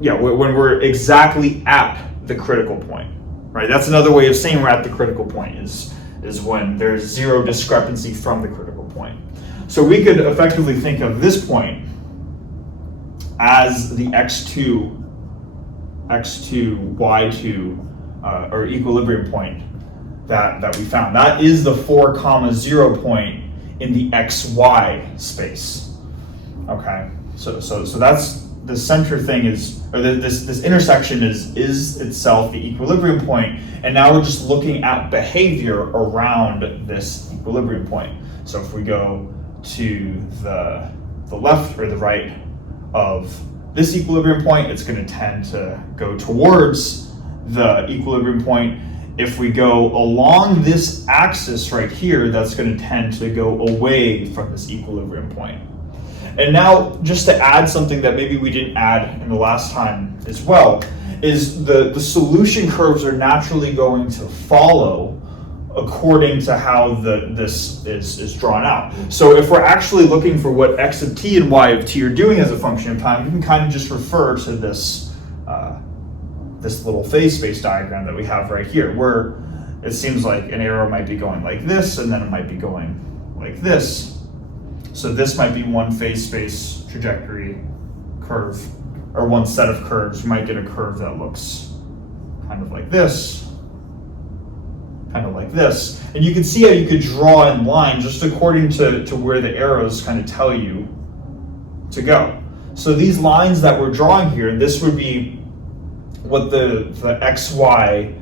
when we're exactly at the critical point, right? That's another way of saying we're at the critical point, is when there's 0 discrepancy from the critical point. So we could effectively think of this point as the x2, y2, or equilibrium point that we found. That is the 4, 0 point in the xy space. Okay, so that's the center thing is, or this intersection is itself the equilibrium point, and now we're just looking at behavior around this equilibrium point. So if we go to the left or the right of this equilibrium point, it's going to tend to go towards the equilibrium point. If we go along this axis right here, that's going to tend to go away from this equilibrium point. And now, just to add something that maybe we didn't add in the last time as well, is the solution curves are naturally going to follow according to how this is drawn out. So if we're actually looking for what x of t and y of t are doing as a function of time, we can kind of just refer to this this little phase space diagram that we have right here, where it seems like an arrow might be going like this, and then it might be going like this. So this might be one phase space trajectory curve, or one set of curves. You might get a curve that looks kind of like this, kind of like this. And you can see how you could draw in line just according to where the arrows kind of tell you to go. So these lines that we're drawing here, this would be what the xy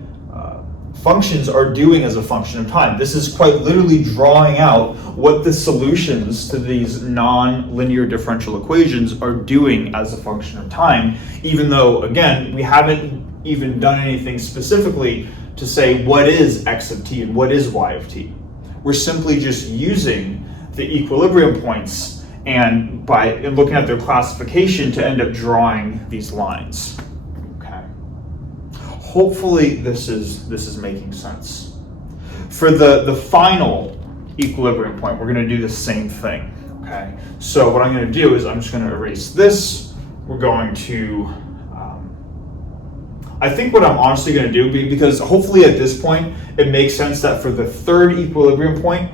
functions are doing as a function of time. This is quite literally drawing out what the solutions to these non-linear differential equations are doing as a function of time, even though, again, we haven't even done anything specifically to say what is x of t and what is y of t. We're simply just using the equilibrium points and by looking at their classification to end up drawing these lines. Hopefully this is making sense. For the final equilibrium point, we're going to do the same thing. Okay. So what I'm going to do is I'm just going to erase this. We're going to, I think what I'm honestly going to do, because hopefully at this point it makes sense that for the third equilibrium point,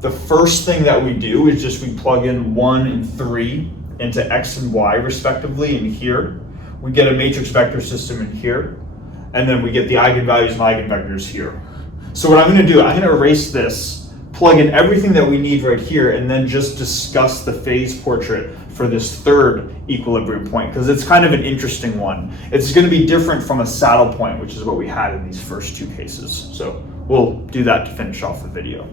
the first thing that we do is just we plug in 1 and 3 into x and y respectively in here. We get a matrix vector system in here, and then we get the eigenvalues and eigenvectors here. So what I'm going to do, I'm going to erase this, plug in everything that we need right here, and then just discuss the phase portrait for this third equilibrium point, because it's kind of an interesting one. It's going to be different from a saddle point, which is what we had in these first two cases. So we'll do that to finish off the video.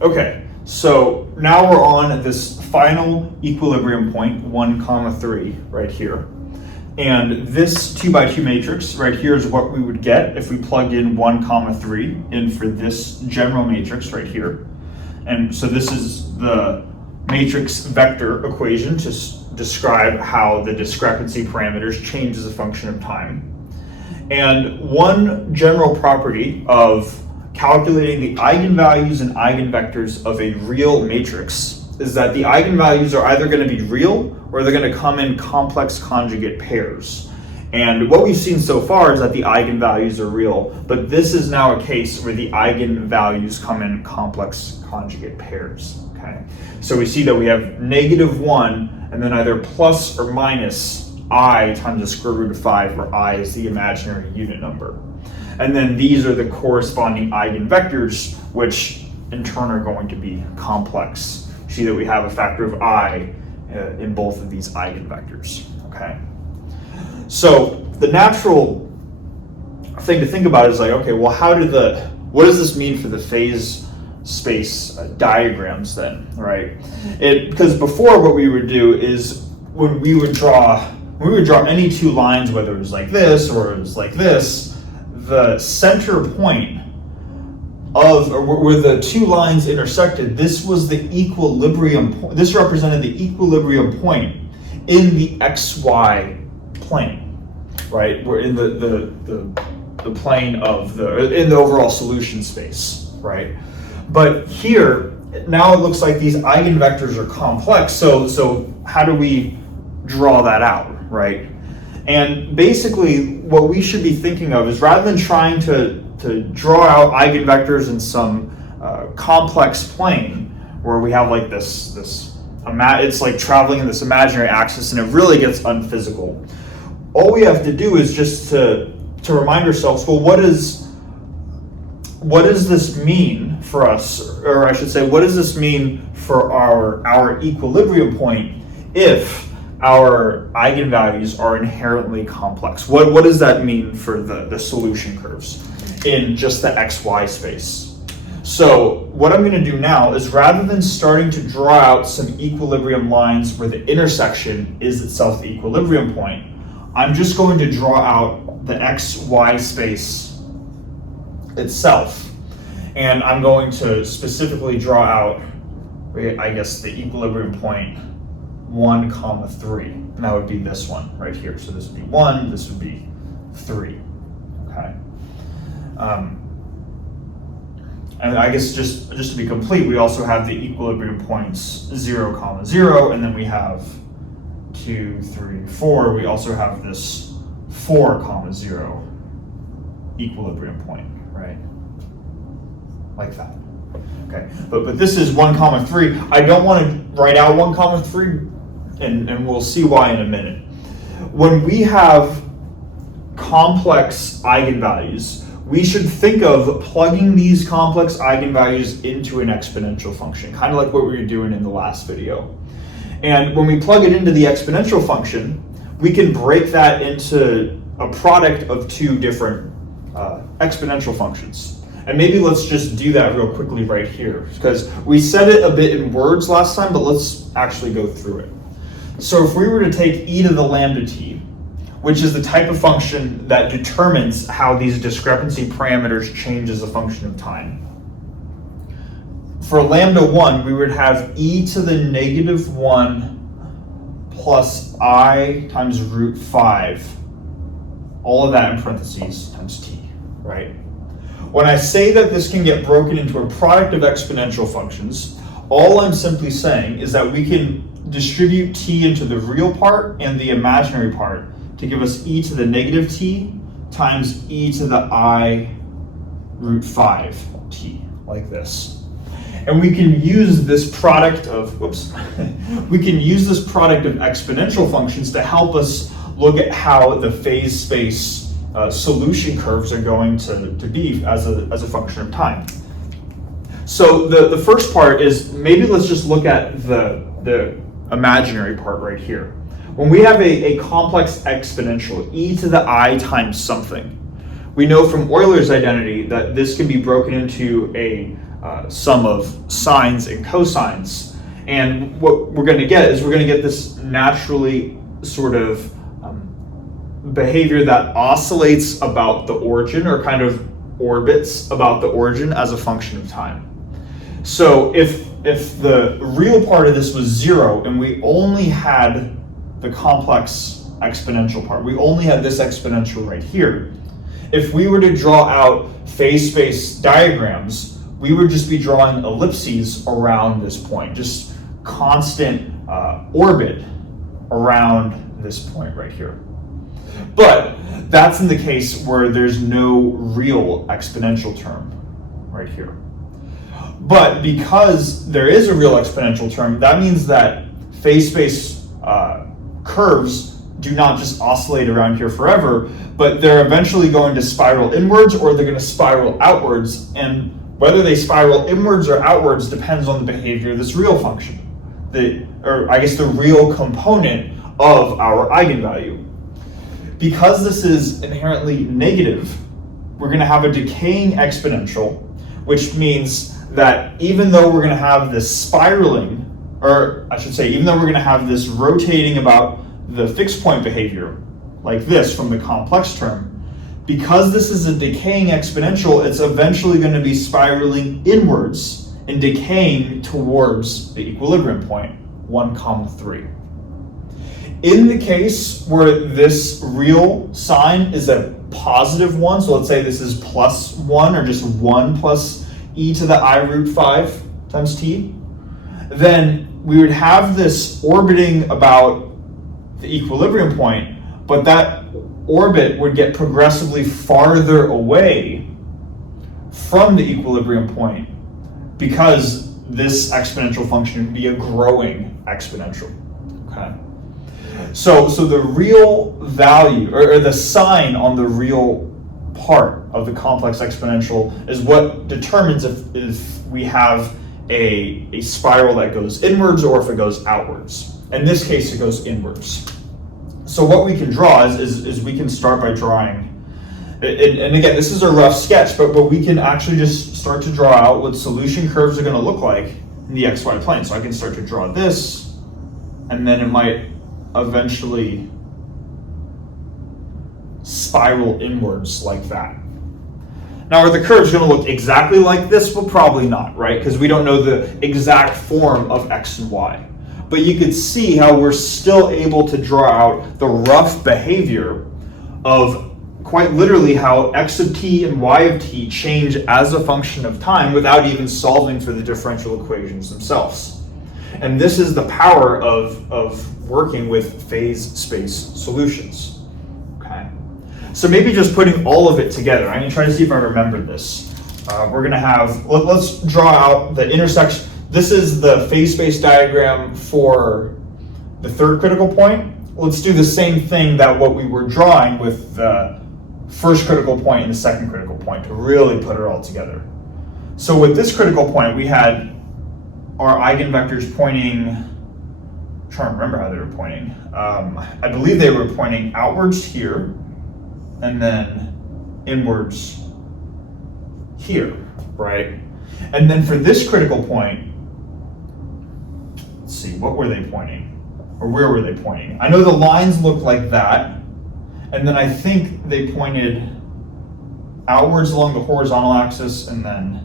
Okay, so now we're on this final equilibrium point, 1, 3, right here. And this 2 by 2 matrix right here is what we would get if we plugged in 1, 3 in for this general matrix right here. And so this is the matrix vector equation to describe how the discrepancy parameters change as a function of time. And one general property of calculating the eigenvalues and eigenvectors of a real matrix is that the eigenvalues are either going to be real or they're going to come in complex conjugate pairs. And what we've seen so far is that the eigenvalues are real, but this is now a case where the eigenvalues come in complex conjugate pairs. Okay, so we see that we have -1 and then either plus or minus I times the square root of 5, where I is the imaginary unit number. And then these are the corresponding eigenvectors, which in turn are going to be complex. See that we have a factor of I in both of these eigenvectors, okay? So the natural thing to think about is like, okay, well, what does this mean for the phase space diagrams then, right? Because before what we would do is when we would draw any two lines, whether it was like this or it was like this, the center point of, or where the two lines intersected, this was the equilibrium point. This represented the equilibrium point in the XY plane, right? We're in the plane of in the overall solution space, right? But here, now it looks like these eigenvectors are complex. So how do we draw that out, right? And basically, what we should be thinking of is rather than trying to draw out eigenvectors in some complex plane where we have like this it's like traveling in this imaginary axis and it really gets unphysical. All we have to do is just to remind ourselves, well, what does this mean for us, or I should say, what does this mean for our equilibrium point if our eigenvalues are inherently complex? What does that mean for the solution curves in just the XY space? So what I'm going to do now is, rather than starting to draw out some equilibrium lines where the intersection is itself the equilibrium point, I'm just going to draw out the XY space itself. And I'm going to specifically draw out, I guess, the equilibrium point 1, 3, and that would be this one right here. So this would be 1, this would be 3, okay? And I guess just to be complete, we also have the equilibrium points 0, 0, and then we have 2, 3, 4. We also have this 4, 0 equilibrium point, right? Like that. Okay, but this is 1, 3. I don't want to write out 1, 3, and we'll see why in a minute. When we have complex eigenvalues, we should think of plugging these complex eigenvalues into an exponential function, kind of like what we were doing in the last video. And when we plug it into the exponential function, we can break that into a product of two different exponential functions. And maybe let's just do that real quickly right here, because we said it a bit in words last time, but let's actually go through it. So if we were to take e to the lambda t, which is the type of function that determines how these discrepancy parameters change as a function of time. For lambda 1, we would have e to the -1 plus I times root 5, all of that in parentheses times t, right? When I say that this can get broken into a product of exponential functions, all I'm simply saying is that we can distribute t into the real part and the imaginary part to give us e to the negative t times e to the I root 5 t, like this. And we can use this product of, we can use this product of exponential functions to help us look at how the phase space solution curves are going to be as a function of time. So the first part is, maybe let's just look at the imaginary part right here. When we have a complex exponential, e to the I times something, we know from Euler's identity that this can be broken into a sum of sines and cosines. And what we're going to get is we're going to get this naturally sort of behavior that oscillates about the origin, or kind of orbits about the origin as a function of time. So if the real part of this was 0 and we only had the complex exponential part, we only had this exponential right here, if we were to draw out phase space diagrams, we would just be drawing ellipses around this point, just constant orbit around this point right here. But that's in the case where there's no real exponential term right here. But because there is a real exponential term, that means that phase space curves do not just oscillate around here forever, but they're eventually going to spiral inwards, or they're going to spiral outwards. And whether they spiral inwards or outwards depends on the behavior of this real function, or I guess the real component of our eigenvalue. Because this is inherently negative, we're going to have a decaying exponential, which means that even though we're going to have this spiraling, or I should say, even though we're going to have this rotating about the fixed point behavior, like this from the complex term, because this is a decaying exponential, it's eventually going to be spiraling inwards and decaying towards the equilibrium point, 1, 3. In the case where this real sign is a positive 1, so let's say this is plus 1, or just 1 plus e to the I root 5 times t, then we would have this orbiting about the equilibrium point, but that orbit would get progressively farther away from the equilibrium point because this exponential function would be a growing exponential. Okay. So the real value, or the sign on the real part of the complex exponential, is what determines if we have a spiral that goes inwards or if it goes outwards. In this case, it goes inwards. So what we can draw is we can start by drawing, and again, this is a rough sketch, but we can actually just start to draw out what solution curves are going to look like in the xy plane. So I can start to draw this, and then it might eventually spiral inwards like that. Now, are the curves going to look exactly like this? Well, probably not, right? Because we don't know the exact form of x and y. But you could see how we're still able to draw out the rough behavior of quite literally how x of t and y of t change as a function of time without even solving for the differential equations themselves. And this is the power of working with phase space solutions. Okay. So maybe just putting all of it together. I'm going to try to see if I remember this. We're going to have, let's draw out the intersection. This is the phase space diagram for the third critical point. Let's do the same thing that what we were drawing with the first critical point and the second critical point to really put it all together. So with this critical point, we had our eigenvectors pointing, I'm trying to remember how they were pointing. I believe they were pointing outwards here and then inwards here, right? And then for this critical point, let's see, what were they pointing? Or where were they pointing? I know the lines look like that, and then I think they pointed outwards along the horizontal axis and then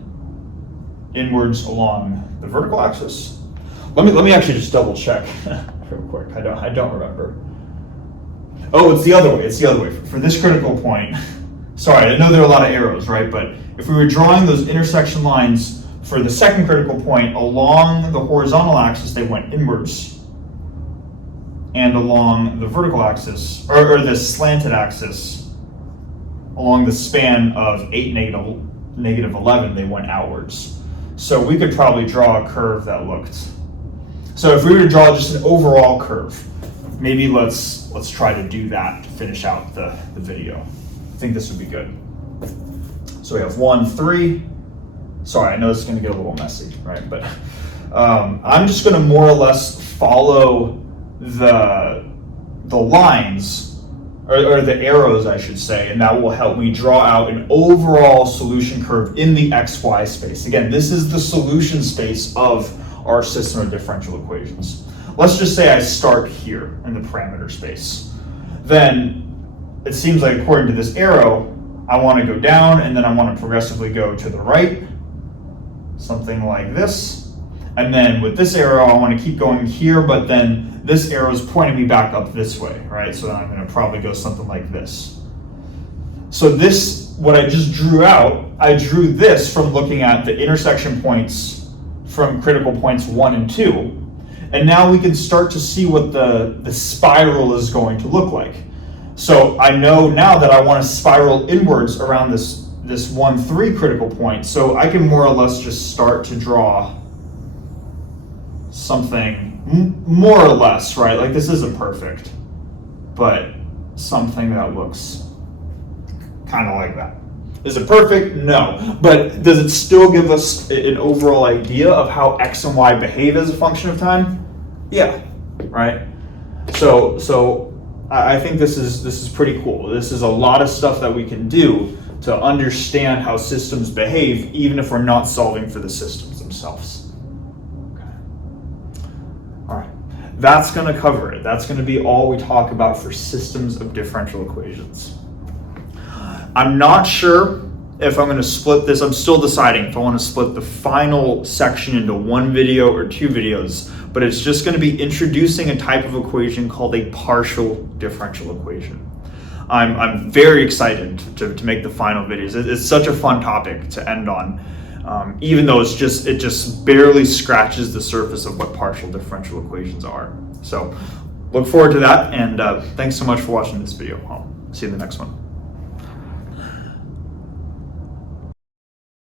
inwards along the vertical axis. Let me actually just double check real quick. I don't remember. Oh, it's the other way. It's the other way. For this critical point, sorry, I know there are a lot of arrows, right? But if we were drawing those intersection lines for the second critical point along the horizontal axis, they went inwards. and along the vertical axis, or the slanted axis, along the span of 8, negative 11, they went outwards. So we could probably draw a curve that looked. So if we were to draw just an overall curve, maybe let's try to do that to finish out the video. I think this would be good. So we have 1, 3. Sorry, I know this is going to get a little messy, right? But I'm just going to more or less follow the lines, or the arrows, I should say, and that will help me draw out an overall solution curve in the XY space. Again, this is the solution space of our system of differential equations. Let's just say I start here in the parameter space. Then it seems like according to this arrow, I want to go down and then I want to progressively go to the right, something like this. And then with this arrow, I want to keep going here, but then this arrow is pointing me back up this way, right? So then I'm going to probably go something like this. So this, what I just drew out, I drew this from looking at the intersection points from critical points 1 and 2. And now we can start to see what the spiral is going to look like. So I know now that I want to spiral inwards around this 1, 3 critical point. So I can more or less just start to draw something more or less, right? Like this isn't perfect, but something that looks kind of like that. Is it perfect? No. But does it still give us an overall idea of how X and Y behave as a function of time? Yeah, right? So I think this is pretty cool. This is a lot of stuff that we can do to understand how systems behave, even if we're not solving for the systems themselves. Okay. All right. That's going to cover it. That's going to be all we talk about for systems of differential equations. I'm not sure if I'm going to split this. I'm still deciding if I want to split the final section into 1 video or 2 videos, but it's just going to be introducing a type of equation called a partial differential equation. I'm very excited to make the final videos. It's such a fun topic to end on, even though it just barely scratches the surface of what partial differential equations are. So look forward to that, and thanks so much for watching this video. I'll see you in the next one.